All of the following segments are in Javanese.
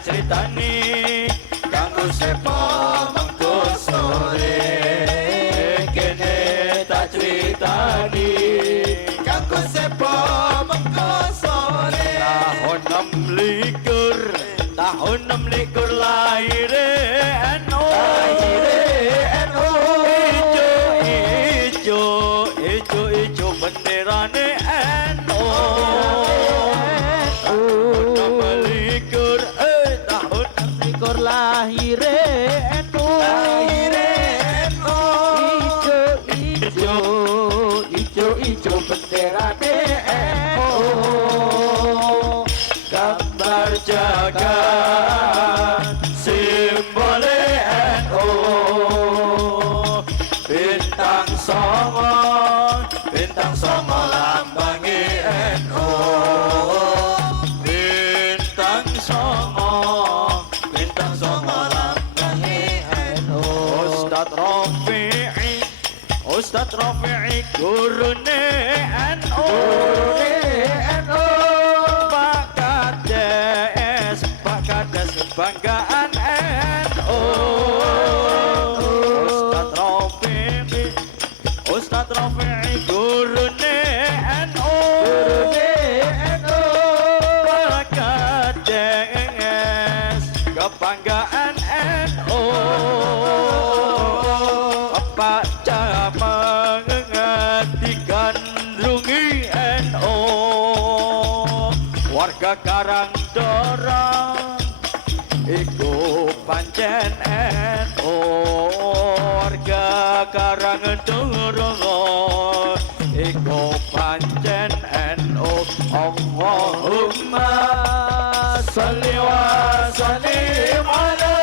tak ceritani kanggo sepo mengko sore kene tak ceritani kanggo sepo mengko sore tahun 26 lahir NU ijo benderane NU tahun 26 lahir NU ijo benderane NU gambar jagat simbole NU bintang songo lambange NU bintang songo lambange NU Ustadz Rafi'i gurune NU Pak Kades kebanggaan NU Ustadz Rafi'i gurune NU Pak Kades kebanggaan NU Pak Camat digandrungi NU warga Karangdoro iku pancen NU warga Karangdoro iku pancen NU Allahumma sholli wa sallim ala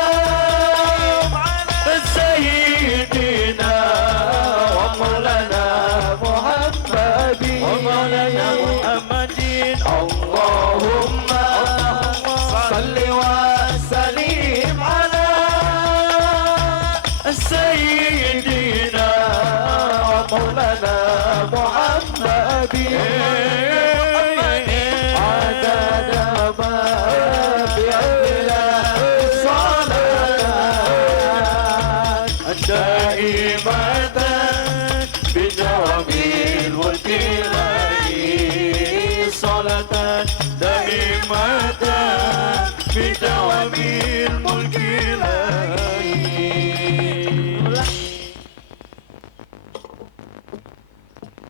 sayyidina wa maulana Muhammadin Allahumma salli wa sallim ala sayyidina wa maulana Muhammadin adada ma bi'adillah salat daimatan bidawamil mulki salatan daimatan bidawamil mulki